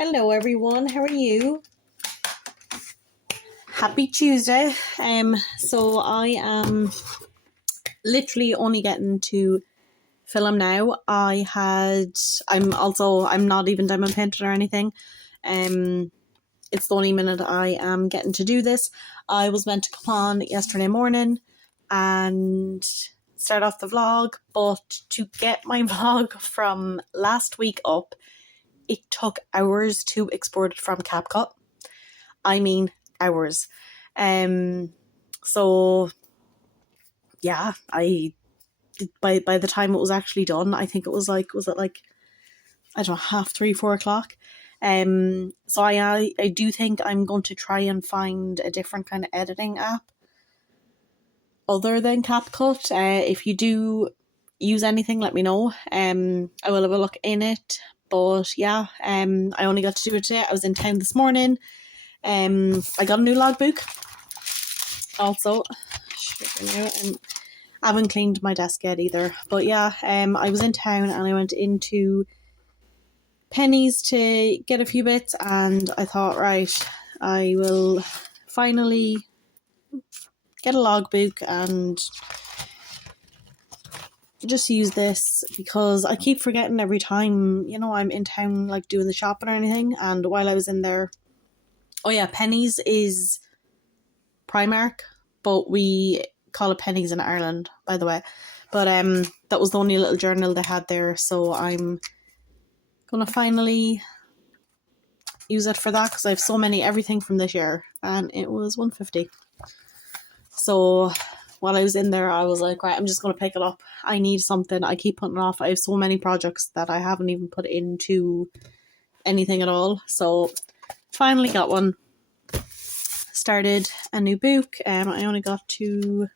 Hello everyone, how are you? Happy Tuesday. So I am literally only getting to film now. I'm not even diamond painted or anything. It's the only minute I am getting to do this. I was meant to come on yesterday morning and start off the vlog, but to get my vlog from last week up, it took hours to export it from CapCut. I mean hours. So yeah, I by the time it was actually done, I think it was like I don't know, 3:30, 4 o'clock. So I do think I'm going to try and find a different kind of editing app other than CapCut. If you do use anything, let me know. I will have a look in it. But yeah, I only got to do it today. I was in town this morning. I got a new logbook. Also, I haven't cleaned my desk yet either. But yeah, I was in town and I went into Penny's to get a few bits, and I thought, right, I will finally get a logbook and just use this because I keep forgetting every time, I'm in town like doing the shopping or anything. And while I was in there, oh yeah, Penny's is Primark, but we call it Penny's in Ireland, by the way. But that was the only little journal they had there, so I'm gonna finally use it for that because I have so many, everything from this year, and it was $150. So while I was in there, I was like, right, I'm just gonna pick it up. I need something. I keep putting it off. I have so many projects that I haven't even put into anything at all. So finally got one. Started a new book. I only got to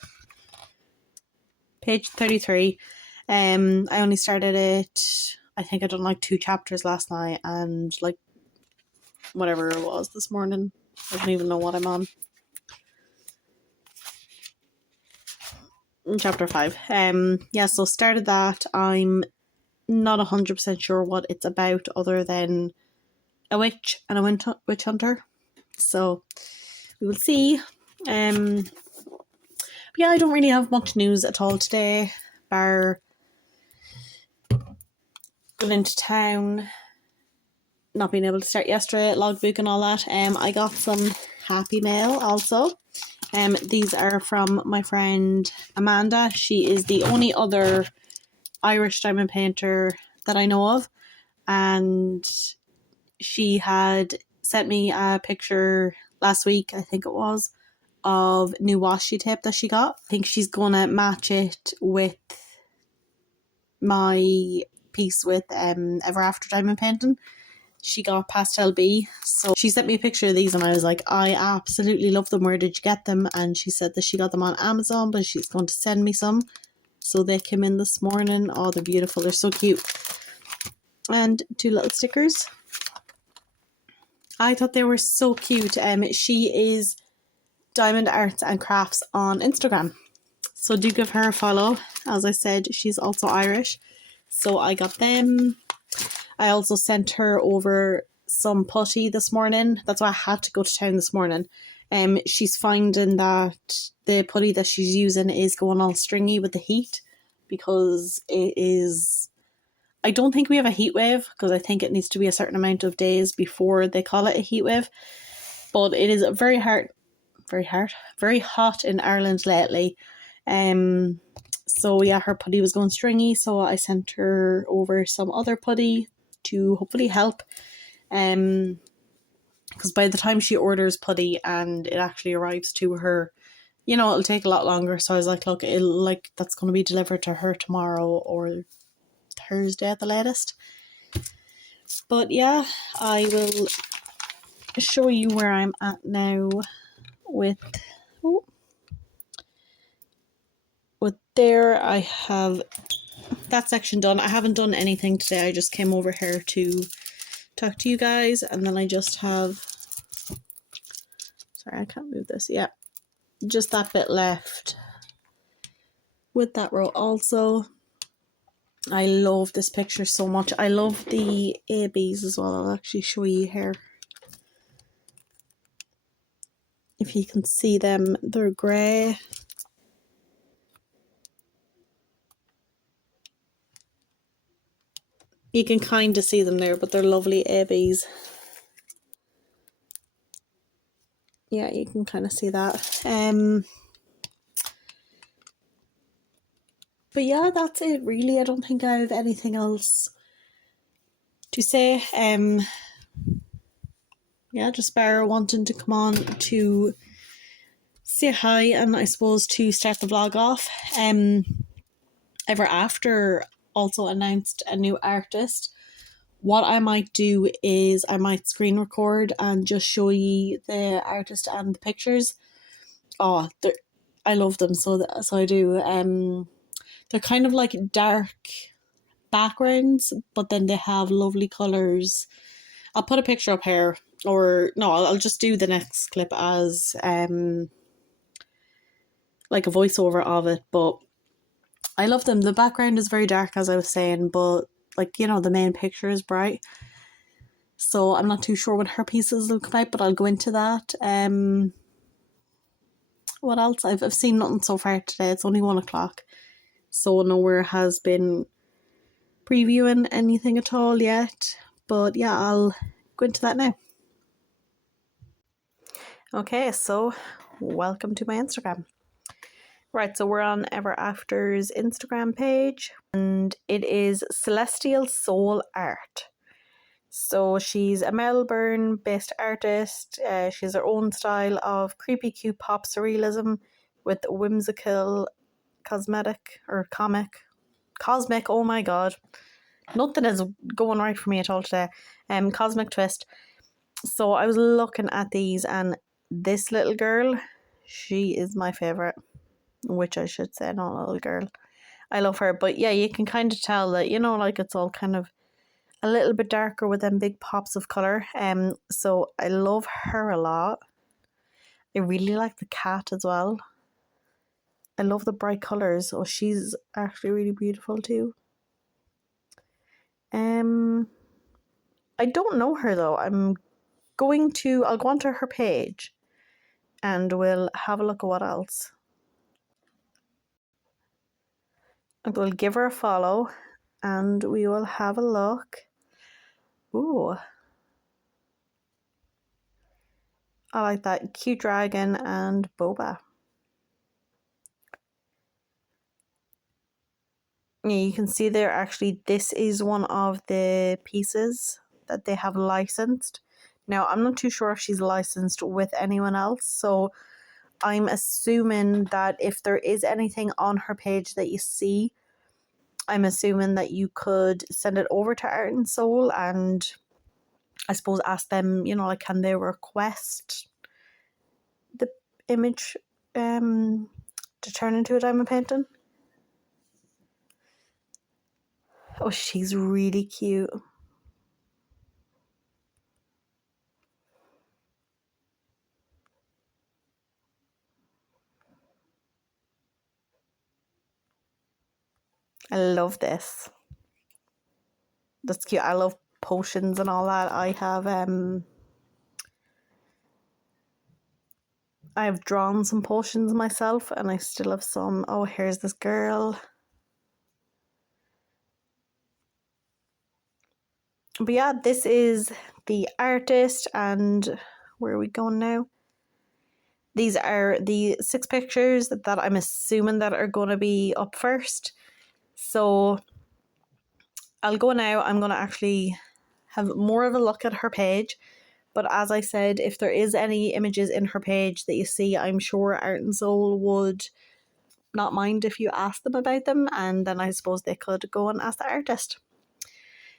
page 33. I only started it. I think I done like 2 chapters last night, and like whatever it was this morning. I don't even know what I'm on. Chapter 5. Yeah, so started that. I'm not 100% sure what it's about other than a witch and a witch hunter. So we will see. But yeah, I don't really have much news at all today, bar going into town, not being able to start yesterday, logbook and all that. I got some happy mail also. These are from my friend Amanda. She is the only other Irish diamond painter that I know of, and she had sent me a picture last week, I think it was, of new washi tape that she got. I think she's gonna match it with my piece with Ever After diamond painting. She got Pastel B, so she sent me a picture of these and I was like, I absolutely love them. Where did you get them? And she said that she got them on Amazon, but she's going to send me some. So they came in this morning. Oh, they're beautiful. They're so cute. And 2 little stickers. I thought they were so cute. She is Diamond Arts and Crafts on Instagram, so do give her a follow. As I said, she's also Irish, so I got them. I also sent her over some putty this morning. That's why I had to go to town this morning. She's finding that the putty that she's using is going all stringy with the heat because it is. I don't think we have a heat wave because I think it needs to be a certain amount of days before they call it a heat wave. But it is very hot in Ireland lately. So yeah, her putty was going stringy, so I sent her over some other putty to hopefully help. Because by the time she orders putty and it actually arrives to her, it'll take a lot longer. So I was like, look, that's going to be delivered to her tomorrow or Thursday at the latest. But yeah, I will show you where I'm at now with there. I have that section done. I haven't done anything today. I just came over here to talk to you guys, and then I just have, sorry, I can't move this. Yeah, just that bit left with that row also. I love this picture so much. I love the ABs as well. I'll actually show you here. If you can see them, they're grey. You can kind of see them there, but they're lovely ABs. Yeah, you can kind of see that. But yeah, that's it really. I don't think I have anything else to say. Yeah, just Barra wanting to come on to say hi and I suppose to start the vlog off. Ever After also announced a new artist. What I might do is I might screen record and just show you the artist and the pictures. Oh, I love them, so I do. They're kind of like dark backgrounds, but then they have lovely colours. I'll put a picture up here, or no, I'll just do the next clip as like a voiceover of it. But I love them. The background is very dark, as I was saying, but like, you know, the main picture is bright. So I'm not too sure when her pieces will come out, but I'll go into that. What else? I've seen nothing so far today. It's only 1 o'clock, so nowhere has been previewing anything at all yet. But yeah, I'll go into that now. Okay, so welcome to my Instagram. Right, so we're on Ever After's Instagram page, and it is Celestial Soul Art. So she's a Melbourne-based artist. She has her own style of creepy cute pop surrealism with whimsical cosmic, oh my god. Nothing is going right for me at all today. Cosmic twist. So I was looking at these, and this little girl, she is my favourite. Which I should say, not a little girl. I love her. But yeah, you can kind of tell that, you know, like it's all kind of a little bit darker with them big pops of colour. So I love her a lot. I really like the cat as well. I love the bright colours. Oh, she's actually really beautiful too. I don't know her though. I'll go onto her page and we'll have a look at what else. We'll give her a follow and we will have a look. Ooh. I like that. Cute dragon and boba. Yeah, you can see there actually this is one of the pieces that they have licensed. Now, I'm not too sure if she's licensed with anyone else, so I'm assuming that if there is anything on her page that you see, I'm assuming that you could send it over to Art and Soul and I suppose ask them, you know, like, can they request the image to turn into a diamond painting? Oh, she's really cute. I love this. That's cute. I love potions and all that. I have drawn some potions myself and I still have some. Oh, here's this girl. But yeah, this is the artist and where are we going now? These are the 6 pictures that I'm assuming that are going to be up first. So I'll go now. I'm going to actually have more of a look at her page. But as I said, if there is any images in her page that you see, I'm sure Art and Soul would not mind if you ask them about them. And then I suppose they could go and ask the artist.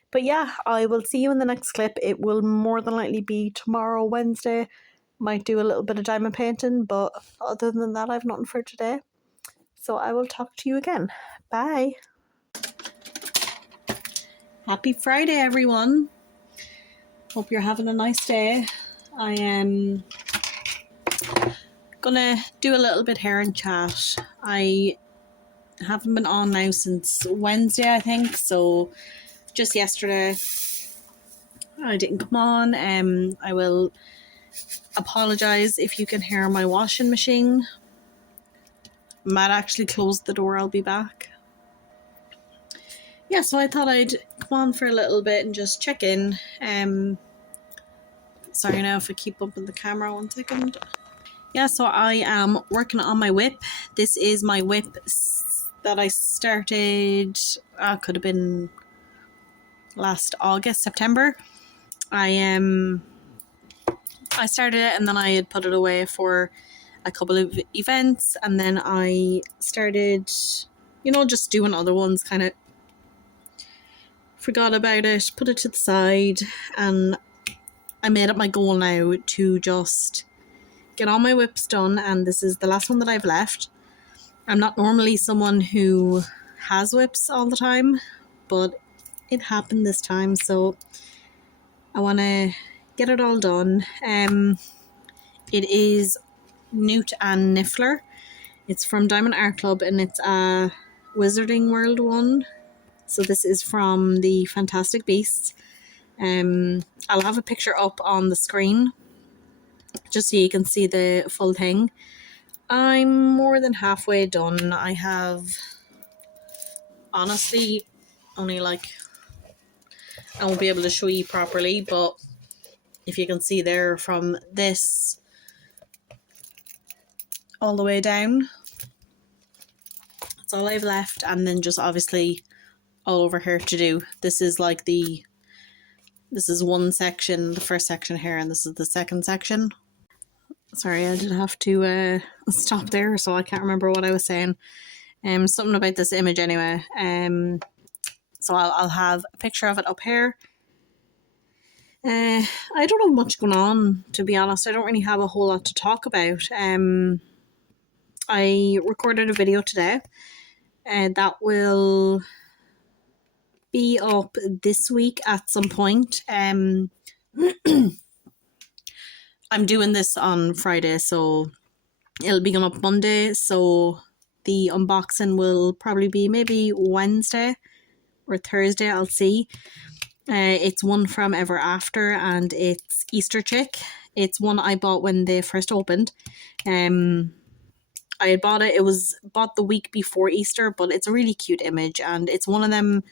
But yeah, I will see you in the next clip. It will more than likely be tomorrow, Wednesday. Might do a little bit of diamond painting, but other than that, I've nothing for today. So I will talk to you again. Bye. Happy Friday, everyone. Hope you're having a nice day. I am gonna do a little bit here and chat. I haven't been on now since Wednesday, I think. So just yesterday I didn't come on. I will apologise if you can hear my washing machine. Matt actually closed the door. I'll be back. Yeah, so I thought I'd come on for a little bit and just check in. Sorry now if I keep bumping the camera, 1 second. Yeah, so I am working on my whip. This is my whip that I started, could have been last August, September. I started it and then I had put it away for a couple of events, and then I started, just doing other ones, kind of forgot about it, put it to the side, and I made it my goal now to just get all my whips done, and this is the last one that I've left. I'm not normally someone who has whips all the time, but it happened this time, so I want to get it all done. It is Newt and Niffler. It's from Diamond Art Club, and it's a Wizarding World one. So this is from the Fantastic Beasts. I'll have a picture up on the screen just so you can see the full thing. I'm more than halfway done. I have honestly only I won't be able to show you properly, but if you can see there from this all the way down, that's all I've left, and then just obviously all over here to do. This is this is one section, the first section here, and this is the second section. Sorry, I did have to stop there, so I can't remember what I was saying. Something about this image anyway. So I'll have a picture of it up here. I don't have much going on, to be honest. I don't really have a whole lot to talk about. I recorded a video today, that will be up this week at some point. I'm doing this on Friday, so it'll be going up Monday, so the unboxing will probably be maybe Wednesday or Thursday, I'll see. It's one from Ever After, and it's Easter Chick. It's one I bought when they first opened. I had bought it, it was bought the week before Easter, but it's a really cute image, and it's one of them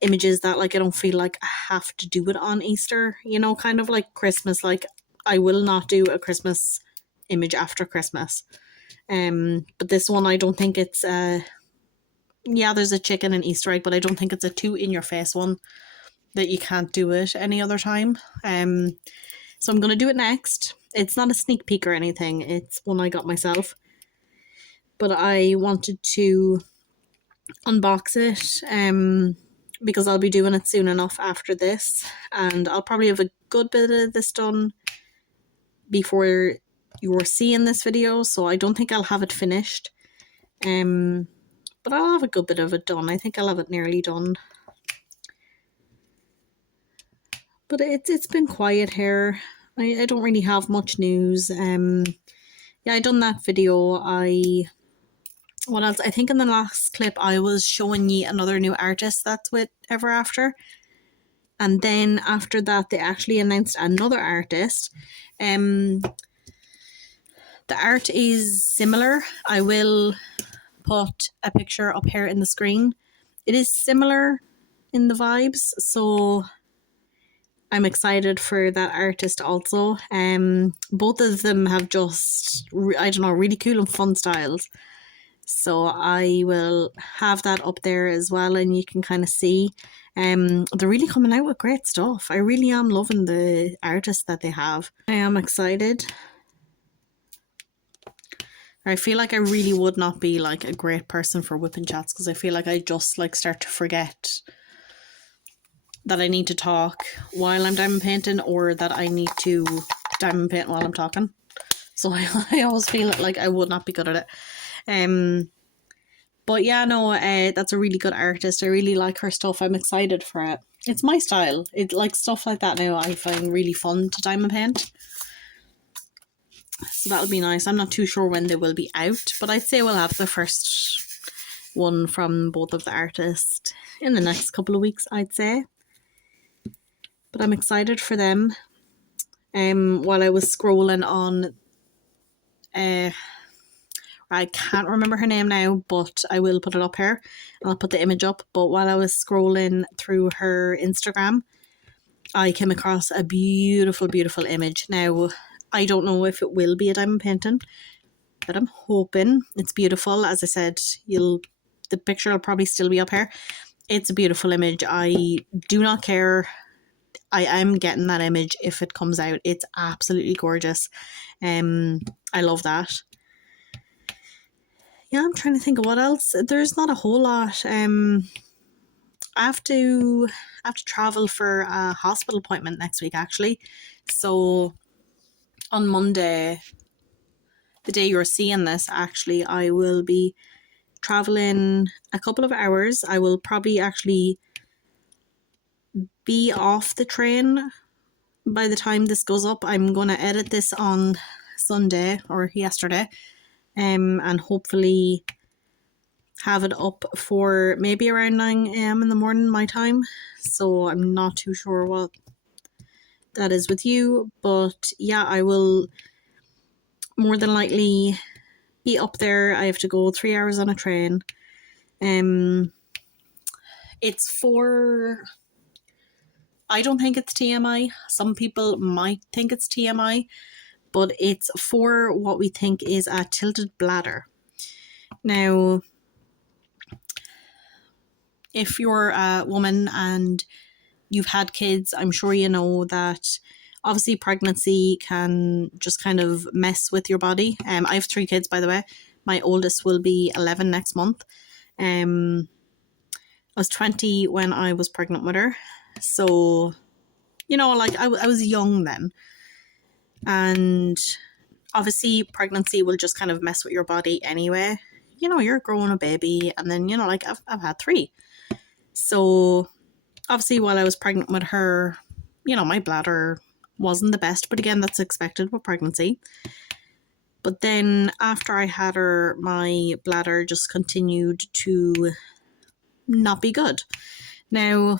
images that I don't feel like I have to do it on Easter, kind of like Christmas. I will not do a Christmas image after Christmas. But this one, I don't think it's there's a chicken and Easter egg, but I don't think it's a too in your face one that you can't do it any other time. So I'm gonna do it next. It's not a sneak peek or anything, it's one I got myself, but I wanted to unbox it because I'll be doing it soon enough after this, and I'll probably have a good bit of this done before you're seeing this video, so I don't think I'll have it finished, but I'll have a good bit of it done. I think I'll have it nearly done, but it's been quiet here. I don't really have much news. I done that video. What else? I think in the last clip I was showing you another new artist that's with Ever After, and then after that they actually announced another artist. The art is similar. I will put a picture up here in the screen. It is similar in the vibes, so I'm excited for that artist also. Both of them have just, really cool and fun styles. So I will have that up there as well, and you can kind of see. They're really coming out with great stuff. I really am loving the artists that they have. I am excited. I feel like I really would not be a great person for whipping chats, because I feel like I just start to forget that I need to talk while I'm diamond painting, or that I need to diamond paint while I'm talking. So I always feel like I would not be good at it. But yeah, no, that's a really good artist. I really like her stuff. I'm excited for it. It's my style. It stuff like that now I find really fun to diamond paint. So that'll be nice. I'm not too sure when they will be out, but I'd say we'll have the first one from both of the artists in the next couple of weeks, I'd say. But I'm excited for them. While I was scrolling on, I can't remember her name now, but I will put it up here. And I'll put the image up. But while I was scrolling through her Instagram, I came across a beautiful, beautiful image. Now, I don't know if it will be a diamond painting, but I'm hoping it's beautiful. As I said, the picture will probably still be up here. It's a beautiful image. I do not care. I am getting that image if it comes out. It's absolutely gorgeous. I love that. Yeah, I'm trying to think of what else. There's not a whole lot. I have to travel for a hospital appointment next week, actually. So on Monday, the day you're seeing this, actually, I will be traveling a couple of hours. I will probably actually be off the train by the time this goes up. I'm going to edit this on Sunday or yesterday, and hopefully have it up for maybe around 9 a.m. in the morning my time. So I'm not too sure what that is with you, but yeah, I will more than likely be up there. I have to go 3 hours on a train. It's for, I don't think it's TMI. Some people might think it's TMI, but it's for what we think is a tilted bladder. Now, if you're a woman and you've had kids, I'm sure you know that obviously pregnancy can just kind of mess with your body. I have 3 kids, by the way. My oldest will be 11 next month. I was 20 when I was pregnant with her. So, you know, like I was young then. And obviously pregnancy will just kind of mess with your body anyway. You know, you're growing a baby, and then, you know, like I've had 3. So obviously while I was pregnant with her, you know, my bladder wasn't the best, but again, that's expected with pregnancy. But then after I had her, my bladder just continued to not be good. Now,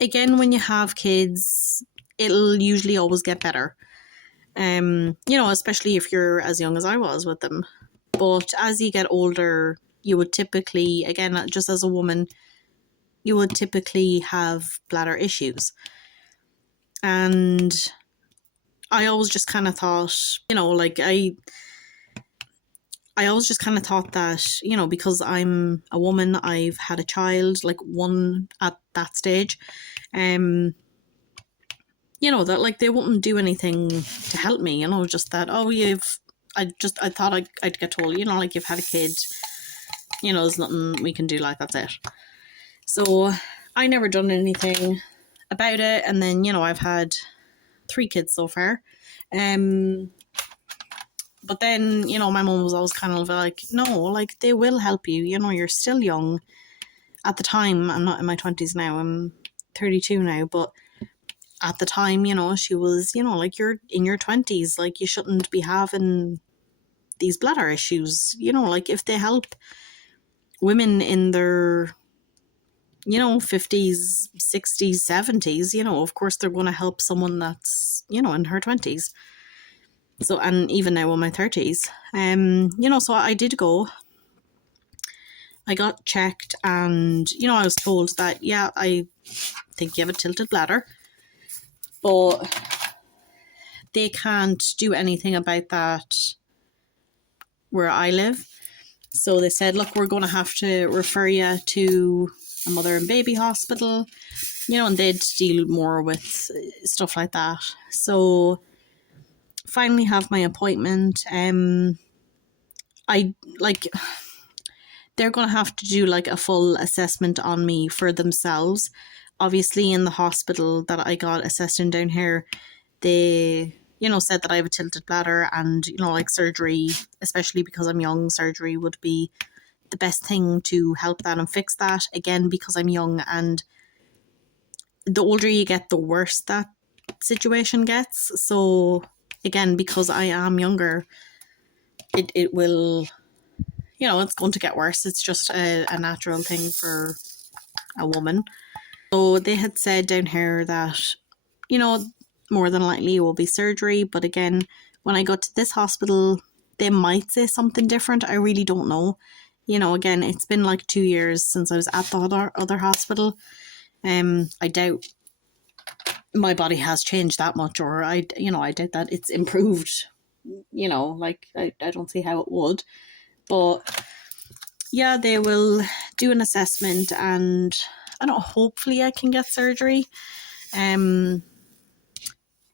again, when you have kids, it'll usually always get better. You know, especially if you're as young as I was with them. But as you get older, you would typically, again, just as a woman, you would typically have bladder issues. And I always just kind of thought, you know, like I always just kind of thought that, you know, because I'm a woman, I've had a child, like one at that stage, you know, that like they wouldn't do anything to help me, you know, just that, oh, I thought I'd get told, you know, like you've had a kid, you know, there's nothing we can do, like that's it. So I never done anything about it. And then, you know, I've had 3 kids so far. But then, you know, my mum was always kind of like, no, like they will help you, you know, you're still young. At the time, I'm not in my 20s now, I'm 32 now, but at the time, you know, she was, you know, like you're in your 20s, like you shouldn't be having these bladder issues, you know, like if they help women in their, you know, 50s, 60s, 70s, you know, of course they're going to help someone that's, you know, in her 20s. So, and even now in my 30s, you know, so I did go. I got checked, and, you know, I was told that, yeah, I think you have a tilted bladder, but they can't do anything about that where I live. So they said, look, we're going to have to refer you to a mother and baby hospital, you know, and they'd deal more with stuff like that. So finally have my appointment. I like, they're going to have to do like a full assessment on me for themselves. Obviously in the hospital that I got assessed in down here, they, you know, said that I have a tilted bladder, and, you know, like surgery, especially because I'm young, surgery would be the best thing to help that and fix that. Again, because I'm young, and the older you get, the worse that situation gets. So again, because I am younger, it will, it's going to get worse. It's just a natural thing for a woman. So they had said down here that, more than likely it will be surgery. But again, when I go to this hospital, they might say something different. I really don't know. Again, it's been like 2 years since I was at the other hospital. I doubt my body has changed that much, or I doubt that it's improved. I don't see how it would. But yeah, they will do an assessment, and I don't know, hopefully I can get surgery.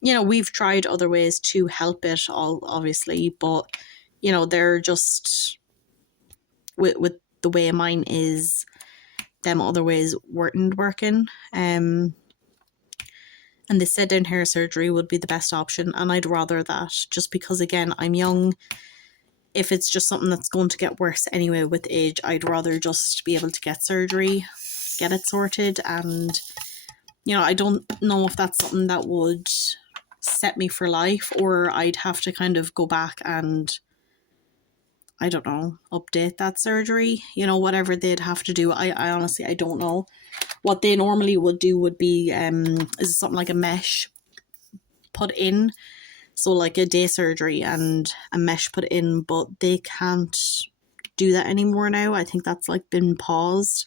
We've tried other ways to help it all, obviously, but they're just with the way mine is, them other ways weren't working. And they said down here surgery would be the best option, and I'd rather that, just because again, I'm young. If it's just something that's going to get worse anyway with age, I'd rather just be able to get surgery, get it sorted. And I don't know if that's something that would set me for life, or I'd have to kind of go back and, I don't know, update that surgery, whatever they'd have to do. I honestly, I don't know. What they normally would do would be is something like a mesh put in, so like a day surgery and a mesh put in, but they can't do that anymore now. I think that's like been paused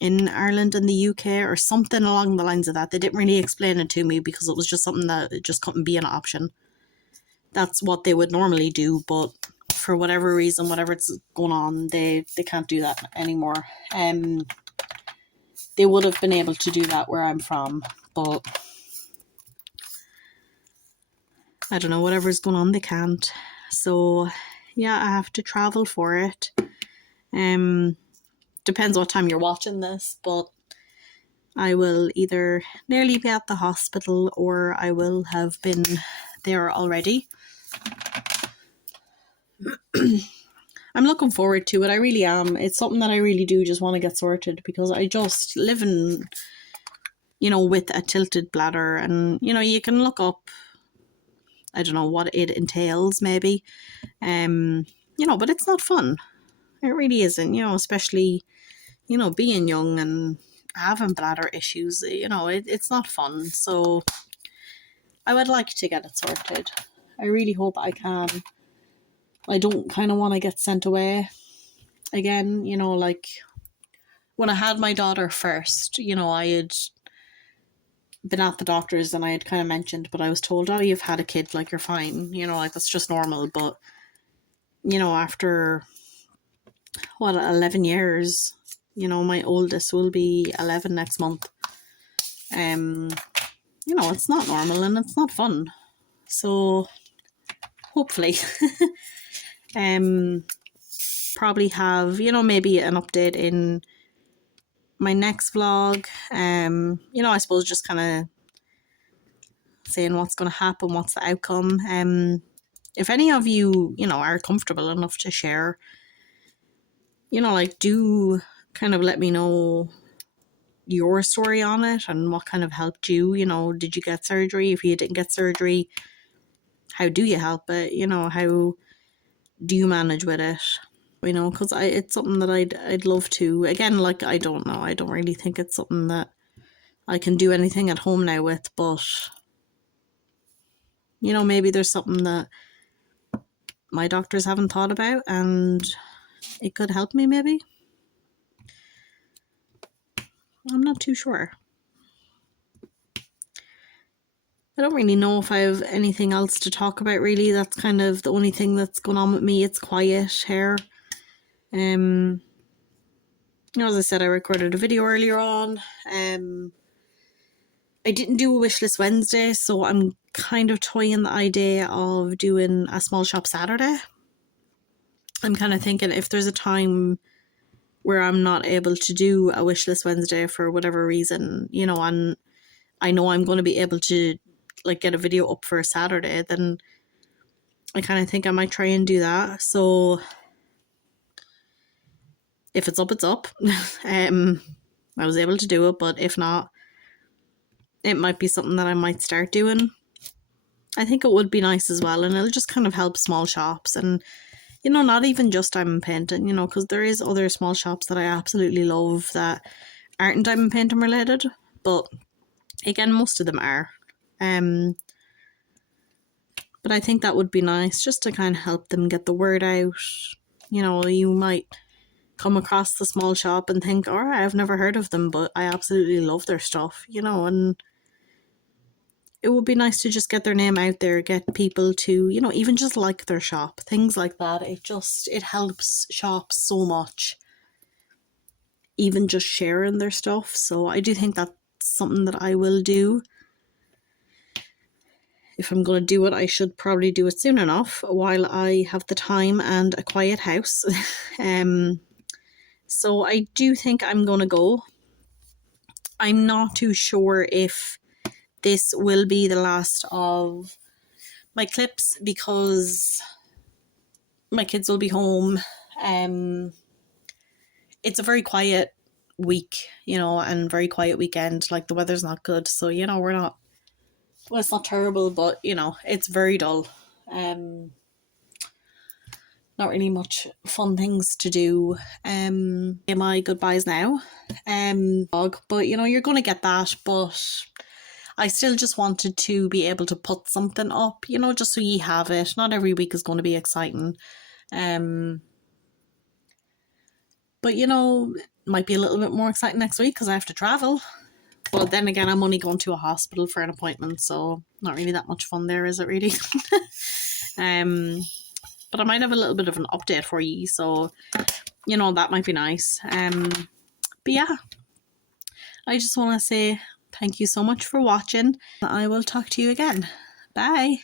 in Ireland and the UK, or something along the lines of that. They didn't really explain it to me, because it was just something that it just couldn't be an option. That's what they would normally do, but for whatever reason, whatever's going on, they can't do that anymore. They would have been able to do that where I'm from, but I don't know, whatever's going on, they can't. So yeah, I have to travel for it. Depends what time you're watching this, but I will either nearly be at the hospital, or I will have been there already. I'm looking forward to it. I really am. It's something that I really do just want to get sorted, because I just live in, with a tilted bladder, and, you can look up, I don't know what it entails maybe, but it's not fun. It really isn't, especially, being young and having bladder issues, it's not fun. So I would like to get it sorted. I really hope I can. I don't kind of want to get sent away again, like when I had my daughter first, I had been at the doctors and I had kind of mentioned, but I was told, oh, you've had a kid, like you're fine, like that's just normal. But, after 11 years, my oldest will be 11 next month. It's not normal and it's not fun. So hopefully probably have, maybe an update in my next vlog. I suppose just kind of saying what's going to happen, what's the outcome. If any of you, are comfortable enough to share, do kind of let me know your story on it and what kind of helped you. Did you get surgery? If you didn't get surgery, how do you help it? How do you manage with it? Because it's something that I'd love to. Again, like, I don't know. I don't really think it's something that I can do anything at home now with, but, maybe there's something that my doctors haven't thought about and it could help me maybe. I'm not too sure. I don't really know if I have anything else to talk about, really. That's kind of the only thing that's going on with me. It's quiet here. As I said, I recorded a video earlier on. I didn't do a Wishlist Wednesday, so I'm kind of toying the idea of doing a small shop Saturday. I'm kind of thinking if there's a time where I'm not able to do a Wishlist Wednesday for whatever reason, and I know I'm going to be able to get a video up for a Saturday, then I kind of think I might try and do that. So if it's up, it's up. I was able to do it, but if not, it might be something that I might start doing. I think it would be nice as well, and it'll just kind of help small shops. And you know, not even just diamond painting, you know, because there is other small shops that I absolutely love that aren't diamond painting related, but again, most of them are. But I think that would be nice just to kind of help them get the word out. You know, you might come across the small shop and think, all right, I've never heard of them, but I absolutely love their stuff, you know, and it would be nice to just get their name out there, get people to, you know, even just like their shop, things like that. It helps shops so much, even just sharing their stuff. So I do think that's something that I will do. If I'm going to do it, I should probably do it soon enough while I have the time and a quiet house. So I do think I'm going to go. I'm not too sure if this will be the last of my clips because my kids will be home. It's a very quiet week, you know, and very quiet weekend. Like, the weather's not good, so, you know, we're not, well, it's not terrible, but, you know, it's very dull. Not really much fun things to do. My goodbyes now. But, you know, you're going to get that, but I still just wanted to be able to put something up, you know, just so you have it. Not every week is going to be exciting. But, you know, it might be a little bit more exciting next week because I have to travel. But then again, I'm only going to a hospital for an appointment, so not really that much fun there, is it really? But I might have a little bit of an update for you, so, you know, that might be nice. But yeah, I just want to say thank you so much for watching. I will talk to you again. Bye.